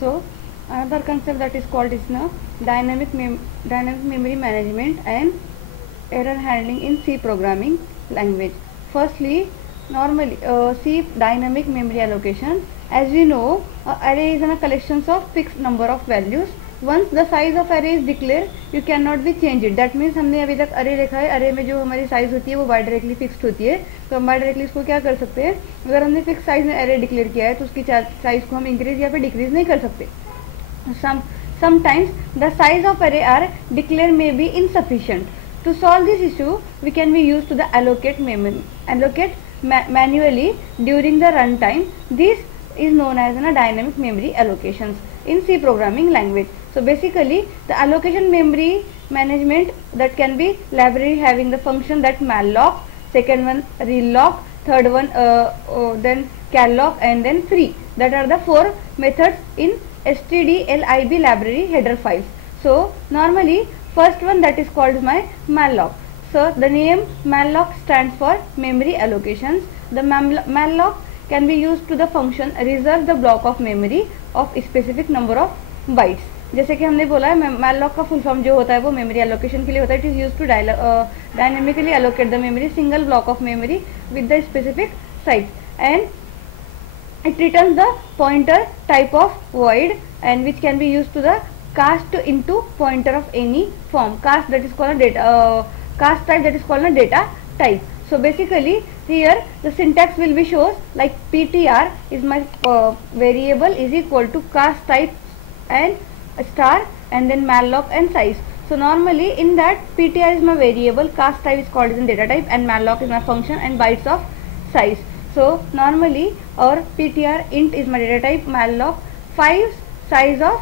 So another concept that is called is now dynamic memory management and error handling in C programming language. Firstly, normally C dynamic memory allocation. As we know, array is a collection of fixed number of values. Once the size of array is declared, you cannot be change it. That means हमने अभी तक array देखा है, array में जो हमारी size होती है वो बाय डायरेक्टली फिक्स्ड होती है. तो हम बाय डायरेक्टली इसको क्या कर सकते हैं, अगर हमने फिक्स साइज में array डिक्लेयर किया है तो उसकी साइज को हम इंक्रीज या फिर डिक्रीज नहीं कर सकते. Sometimes the size of array are declared may be insufficient. To solve this issue, we can be used to the allocate manually during the runtime. This is known as a dynamic memory allocations in C programming language. So basically, the allocation memory management that can be library having the function that malloc, second one reloc, third one then calloc, and then free. That are the four methods in stdlib library header files. So normally first one that is called my malloc. So the name malloc stands for memory allocations. The malloc can be used to the function reserve the block of memory of specific number of bytes. जैसे कि हमने बोला है malloc का full form जो होता है वो मेमोरी एलोकेशन के लिए होता है. It is used to dynamically allocate the memory single block of memory with the specific size, and it returns the pointer type of void and which can be used to the cast into pointer of any form. Cast that is called a data cast type, that is called a data type. So basically here the syntax will be shows like ptr is my variable is equal to cast type and star and then malloc and size. So normally in that ptr is my variable, cast type is called as a data type, and malloc is my function and bytes of size. So normally our ptr int is my data type, malloc 5 size of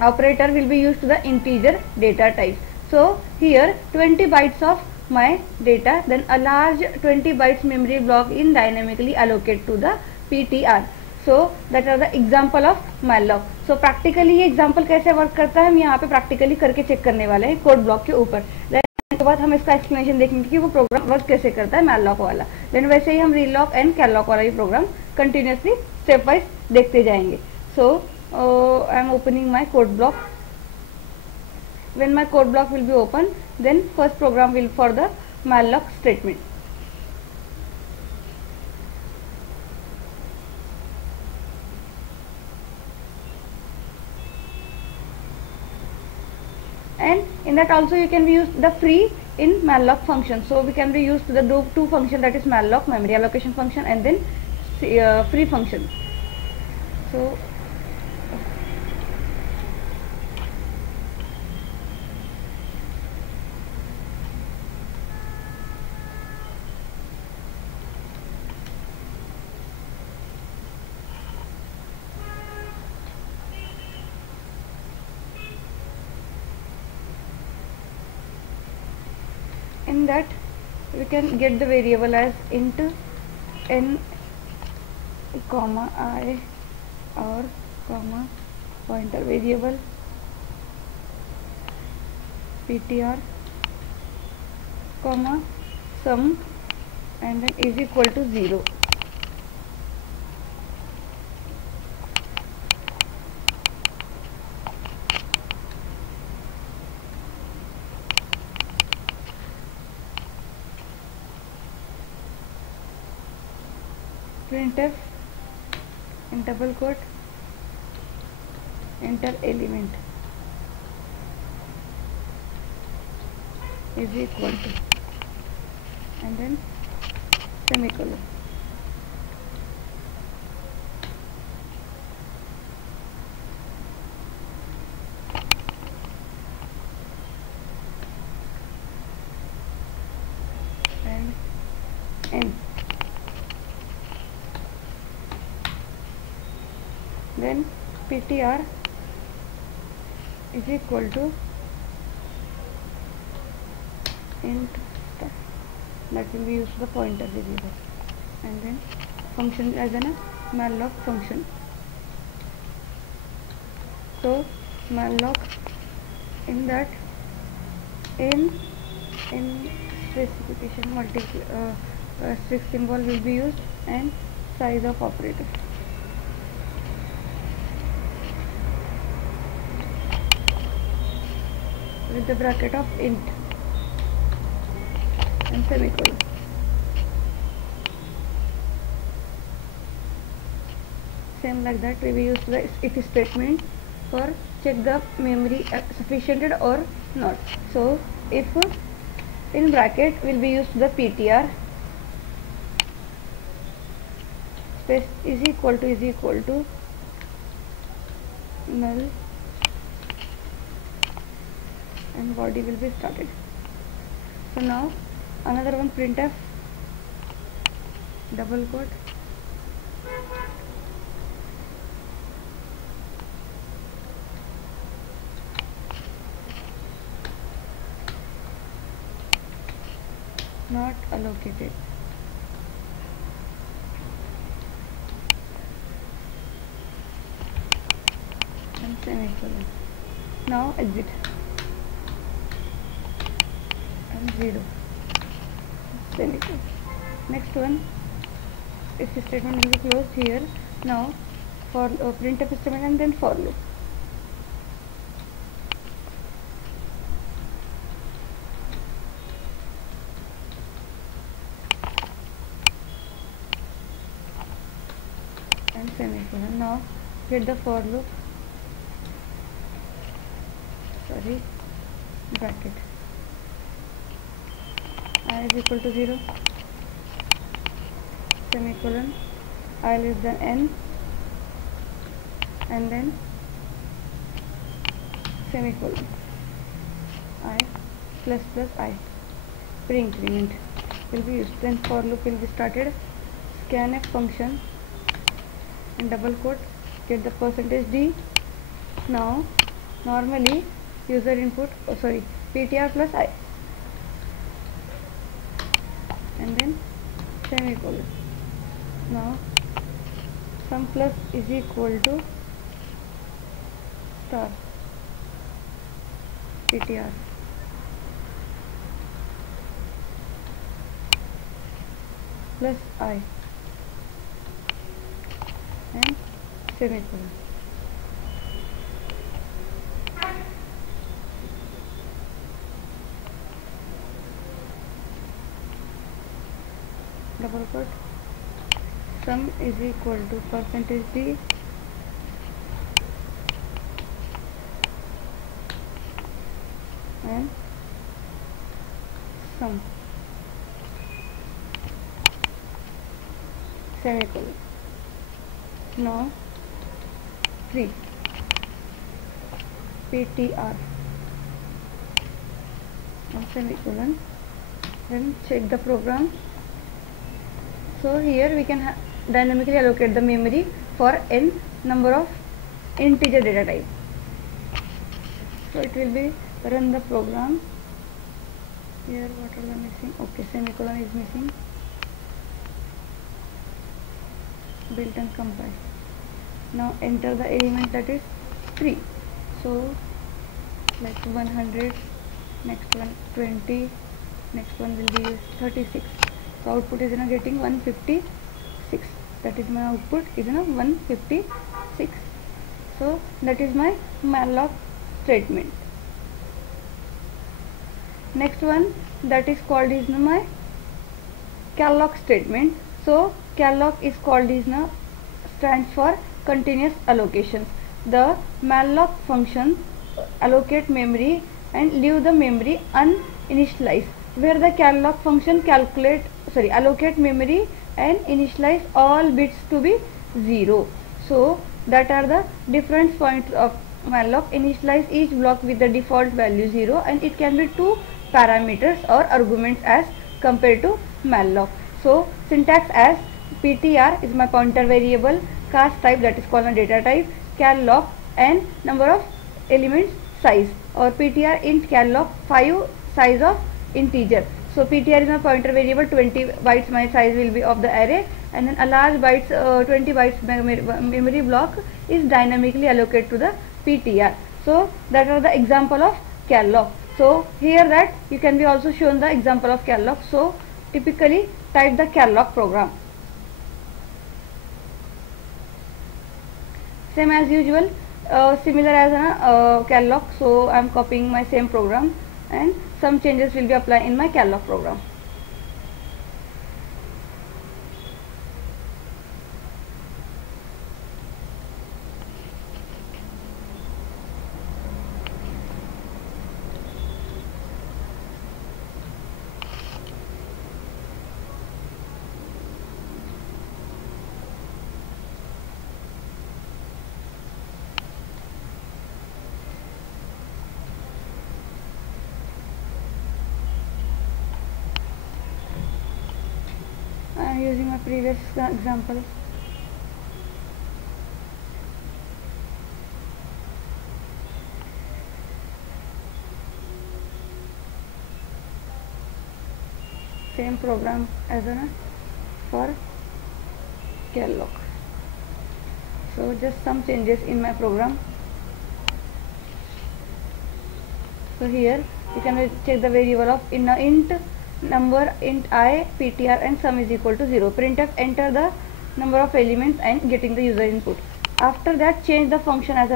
operator will be used to the integer data type. So here 20 bytes of my data, then a large 20 bytes memory block in dynamically allocate to the ptr. So that are the example of malloc. So practically ये example कैसे work करता है हम यहाँ पे practically करके check करने वाले हैं कोड ब्लॉक के ऊपर. उसके बाद हम इसका एक्सप्लेनेशन देखेंगे कि वो प्रोग्राम वर्क कैसे करता है malloc वाला. देन वैसे ही हम reloc एंड calloc वाला भी प्रोग्राम कंटिन्यूसली स्टेप वाइज देखते जाएंगे. So I am opening my code block. When my code block will be open, then first program will for the malloc statement. And in that also you can be used the free in malloc function. So we can be used to the two function, that is malloc memory allocation function and then free function. So in that we can get the variable as int n comma I or comma pointer variable ptr comma sum and then is equal to 0. printf in double quote enter element is equal to and then semicolon. And end. Then ptr is equal to int star, that will be used to the pointer variable, and then function as a malloc function. So malloc in that in specification asterisk symbol will be used and size of operator. with the bracket of int and semicolon. Same like that we will use the if statement for check the memory sufficient or not. So if in bracket will be used the ptr space is equal to null and body will be started. So now another one printf double quote not allocated. And semicolon. Now exit and 0 semicolon. Next one if statement will be closed here. Now for printf statement and then for loop. And semicolon. Now get the for loop, sorry, bracket I is equal to 0 semicolon I less than n and then semicolon I plus I pre increment will be used. Then for loop will be started. Scanf function and double quote get the percentage d. Now normally user input ptr plus I and then semicolon. Now sum plus is equal to star ptr plus I and semicolon. Double quote sum is equal to percentage d and sum semicolon. Now 3 ptr and semicolon. Then check the program. So here we can dynamically allocate the memory for n number of integer data type. So it will be run the program. Here what are the missing? Okay, semicolon is missing. Build and compile. Now enter the element that is 3. So like 100, next one 20, next one will be 36. So output is now getting 156. That is my output is now 156. So that is my malloc statement. Next one that is called is now my calloc statement. So calloc is called is now stands for continuous allocations. The malloc function allocate memory and leave the memory uninitialized, where the calloc function allocate memory and initialize all bits to be 0. So that are the different points of malloc. Initialize each block with the default value 0 and it can be 2 parameters or arguments as compared to malloc. So syntax as ptr is my pointer variable, cast type that is called a data type, calloc and number of elements size, or ptr int calloc 5 size of integer. So ptr is my pointer variable, 20 bytes my size will be of the array, and then a large bytes 20 bytes memory block is dynamically allocated to the ptr. So that are the example of calloc. So here that you can be also shown the example of calloc. So typically type the calloc program. Same as usual, similar as calloc, so I am copying my same program and some changes will be applied in my calloc program. I am using my previous example. Same program as for calloc. So just some changes in my program. So here you can check the variable of int number, int I, ptr and sum is equal to 0. Printf enter the number of elements and getting the user input. After that change the function as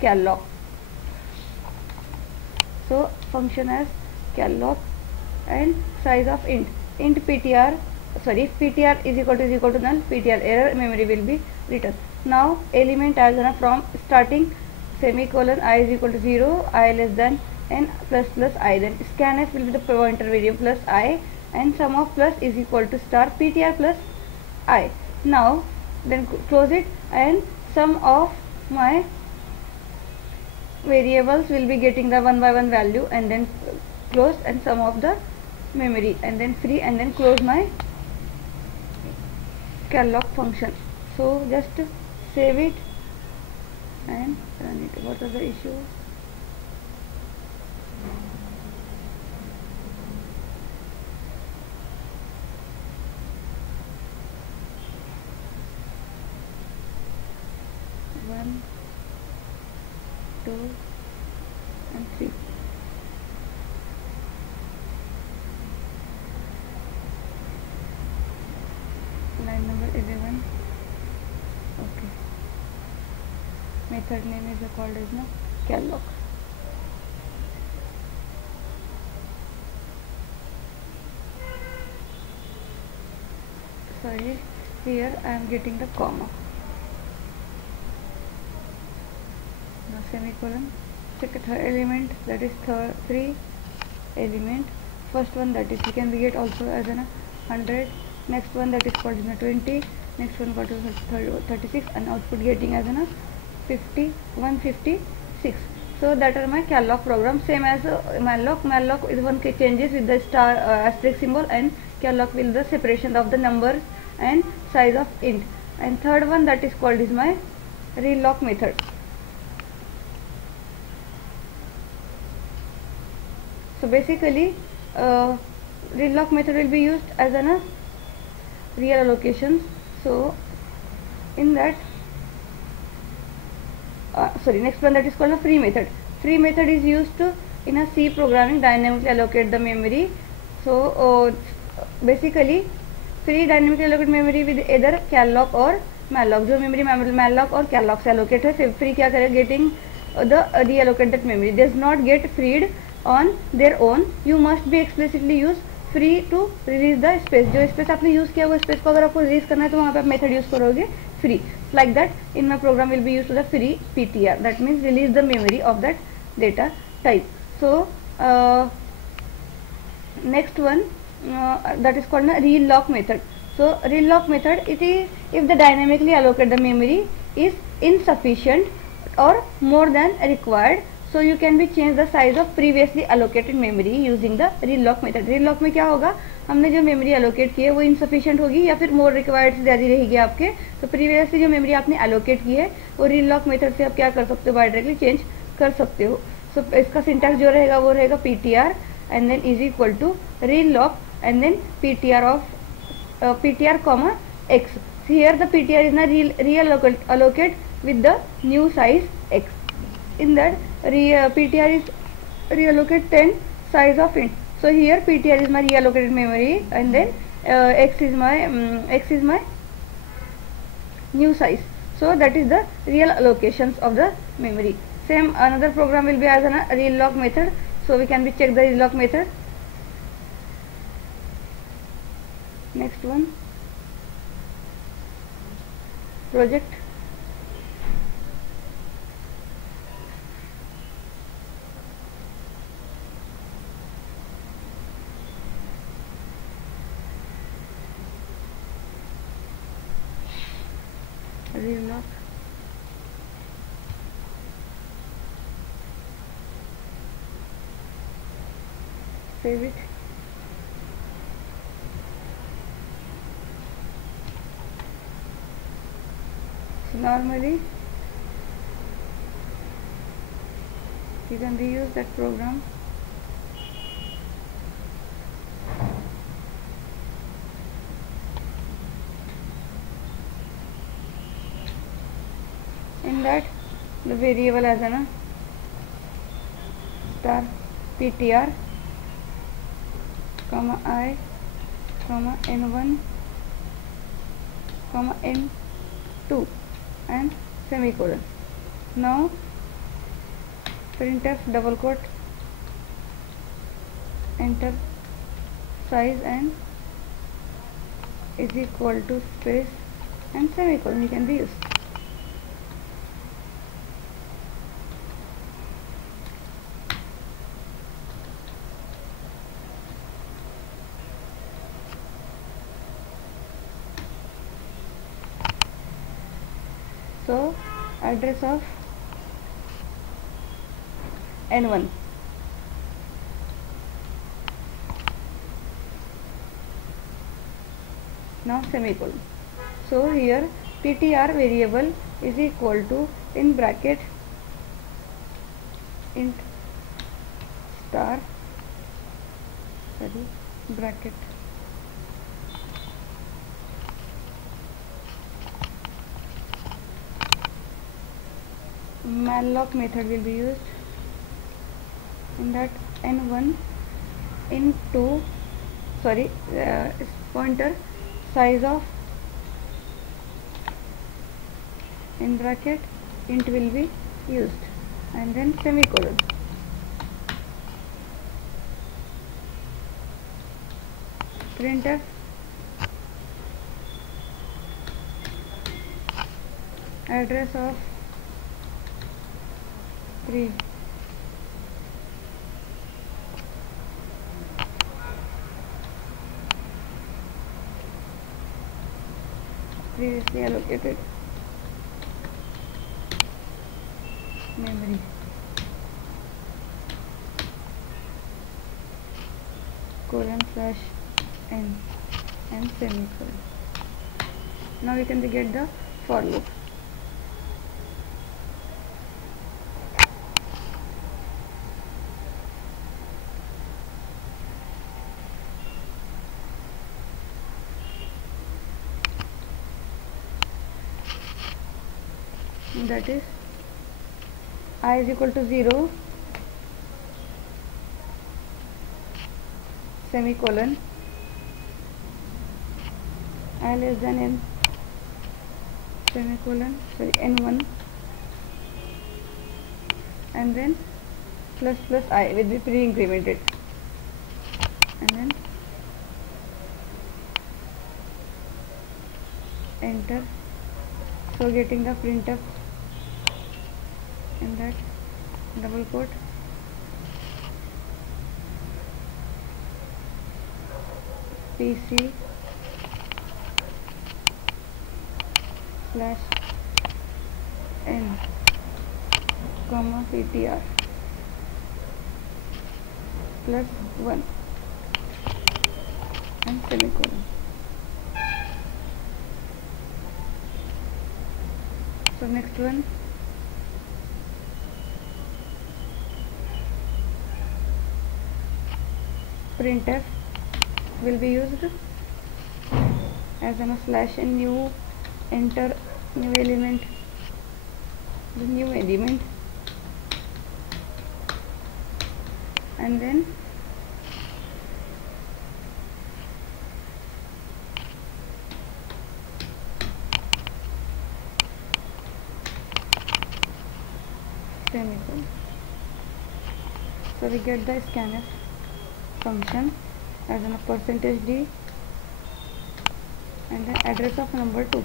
calloc. So function as calloc and size of int ptr, sorry, if ptr is equal to null, ptr error, memory will be written. Now element as from starting semicolon I is equal to 0, I less than n plus I, then scanf will be the pointer variable plus I and sum of plus is equal to star ptr plus I. Now then close it and sum of my variables will be getting the one by one value and then close and sum of the memory and then free and then close my calloc function. So just save it and run it. What are the issues? One, 2 and 3. Line number 11. Okay. Method name is called as calloc. Sorry, here I am getting the comma. Now semicolon. Check a third element, that is 3 element. First one, that is we can get also as 100. Next one, that is called 20. Next one got 36 and output getting as 156. So that are my calloc program. Same as malloc. Malloc is one changes with the star asterisk symbol and calloc will the separation of the numbers and size of int. And third one, that is called is my reloc method. So basically reloc method will be used as real allocations. So in that next one, that is called a free method. Free method is used to in a C programming dynamically allocate the memory. So basically free dynamically allocate memory with either calloc or malloc. जो memory malloc और calloc से allocate है, free क्या करेगा, getting the reallocated memory does not get freed on their own. You must be explicitly use free to release the space. जो space आपने use किया वो space को अगर आपको release करना है तो वहाँ पे आप method use करोगे free. Like that in my program will be used to the free ptr, that means release the memory of that data type. So next one that is called a reloc method. So reloc method, it is if the dynamically allocate the memory is insufficient or more than required, so you can be change the size of previously allocated memory using the reloc method. reloc में क्या होगा, हमने जो memory allocate की है वो insufficient होगी या फिर more required से ज़्यादा रहेगी आपके, तो previously जो मेमोरी आपने allocate की है वो reloc method से आप क्या कर सकते हो, directly change कर सकते हो. So इसका syntax जो रहेगा वो रहेगा ptr and then is equal to reloc and then ptr of ptr comma x. So here the ptr is not allocate with the new size x. In that ptr is reallocate 10 size of int. So here ptr is my reallocated memory and then x is my new size. So that is the real allocations of the memory. Same another program will be as a real lock method. So we can be check the real lock method. Next one, project. Real lock. Save it. So normally you can reuse that program. In that the variable as a star ptr comma I comma n1 comma n2 and semicolon. Now printf double quote enter size and is equal to space and semicolon you can be used. So address of n1, now semicolon. So here ptr variable is equal to in bracket int star bracket malloc method will be used. In that n1 into pointer size of in bracket int will be used and then semicolon. Printf address of 3 previously allocated memory :n and semicolon. Now we can get the for loop. That is I is equal to 0 semicolon I less than n semicolon n1 and then plus plus I will be pre-incremented and then enter. So getting the printf in that double quote pc /n comma ptr plus 1 and semicolon. So next one, printf will be used as a /n new enter new element, the new element, and then semicolon. So we get the scanf function as a percentage d and the address of number 2.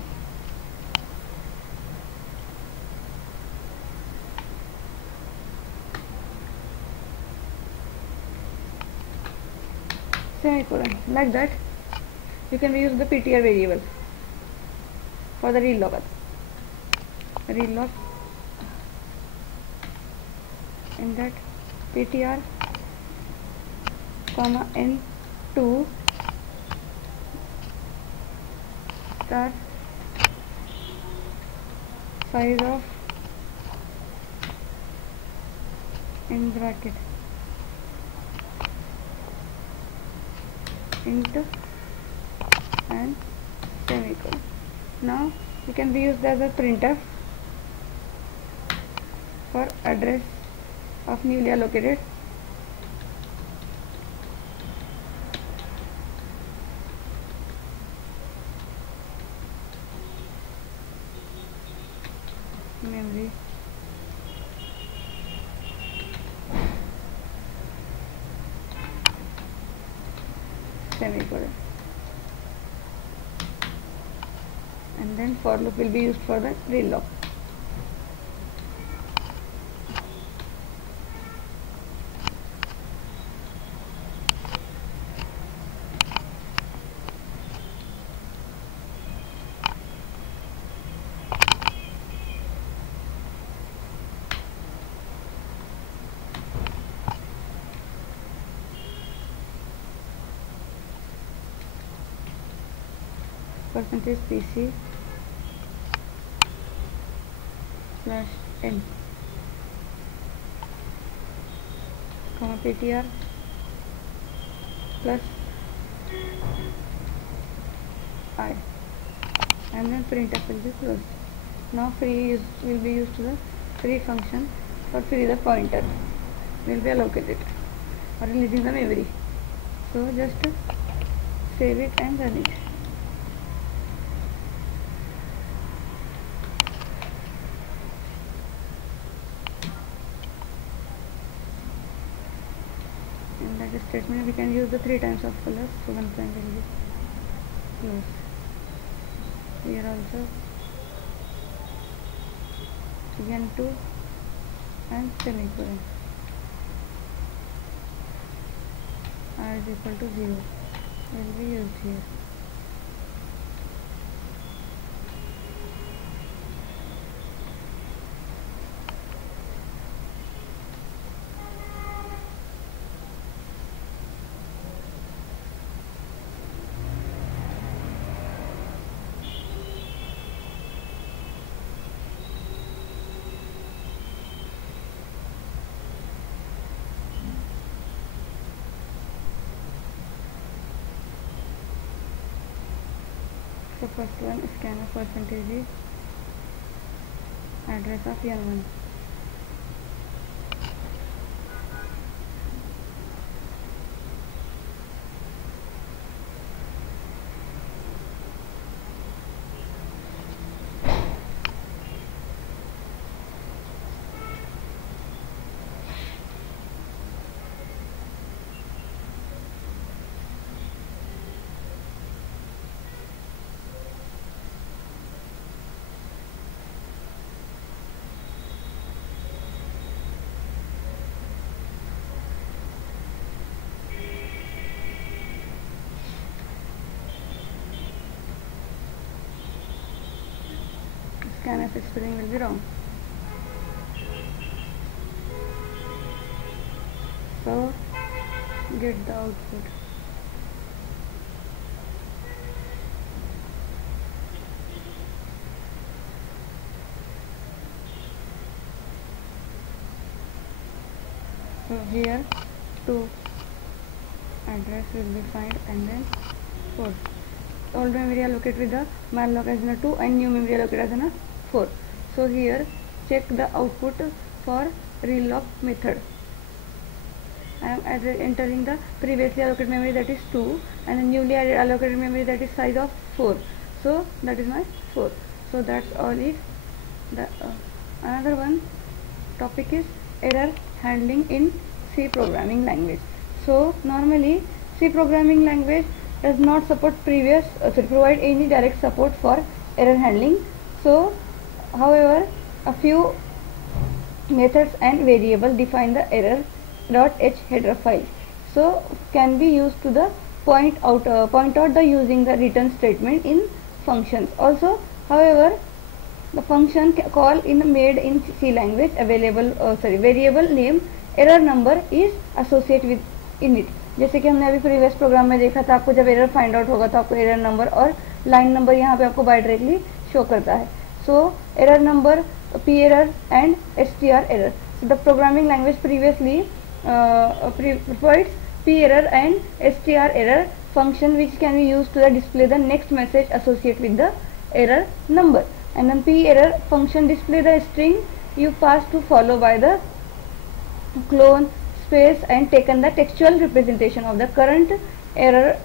Semicolon. Like that you can use the ptr variable for the real log. In that ptr comma n2 star size of in bracket int and semicolon. Now you can be used as a printf for address of newly allocated memory semicolon, and then for loop will be used for the real log. Percentage PC slash n comma ptr plus I, and then printf will be closed. Now free will be used to the free function for free the pointer will be allocated or releasing the memory. So just save it and run it. In that statement we can use the 3 times of colors, so one point will be close. Here also n2 and semicolon r is equal to 0 will be used here. So first one scanf percentage is address of n1. Scanf spelling will be wrong. So get the output. So here 2 address will be find and then 4. Old memory allocated with the malloc as in 2 and new memory allocated as in 4. So here check the output for real log method. I am entering the previously allocated memory, that is 2, and the newly allocated memory, that is size of 4. So that is my 4. So that's all it. The another one topic is error handling in C programming language. So normally C programming language does not support provide any direct support for error handling. So however, a few methods and variable define the error.h header file, so can be used to the point out the using the return statement in functions. Also, however, the function call in made in C language variable name error number is associated with in it. जैसे कि हमने अभी previous programme में देखा था, आपको जब error find out होगा तो आपको एरर नंबर और लाइन नंबर यहाँ पे आपको बाय डायरेक्टली शो करता है. So error number, P error and str error. So the programming language previously provides p error and str error function which can be used to display the next message associated with the error number, and then p error function display the string you pass to follow by the clone space and taken the textual representation of the current error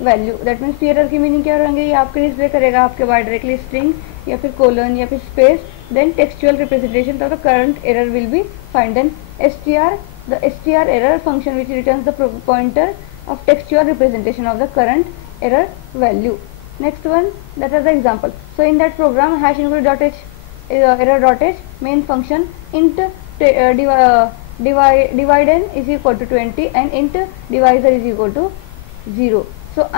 value. That means p error की meaning क्या रहेंगे, ये आपके display करेगा आपके बाद directly string या फिर कोलन या फिर space, then textual representation of the current error will be found. Then the str error function which returns the pointer of textual representation of the current error value. Next one, that is the example. So in that program, hash include.h error.h main function int divide is equal to 20 and int divisor is equal to 0. So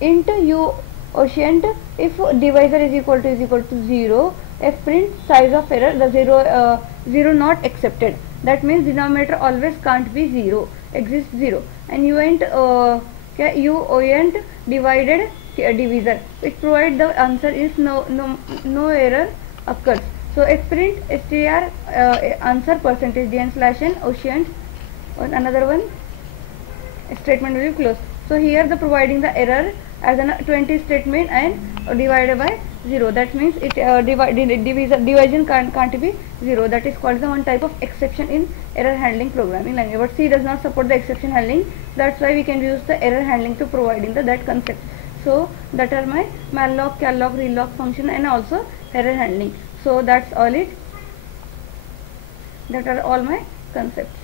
int u quotient, if divisor is equal to 0, f print size of error, the 0 not accepted. That means denominator always can't be 0, exists 0, and uint divided divisor, it provide the answer is no error occurs. So f print str answer percentage d slash n quotient, and another one statement will be closed. So here the providing the error as a 20 statement and divided by 0. That means it division can't be 0. That is called the one type of exception in error handling programming language. But C does not support the exception handling. That's why we can use the error handling to providing that concept. So that are my malloc, calloc, reloc function and also error handling. So that's all it. That are all my concepts.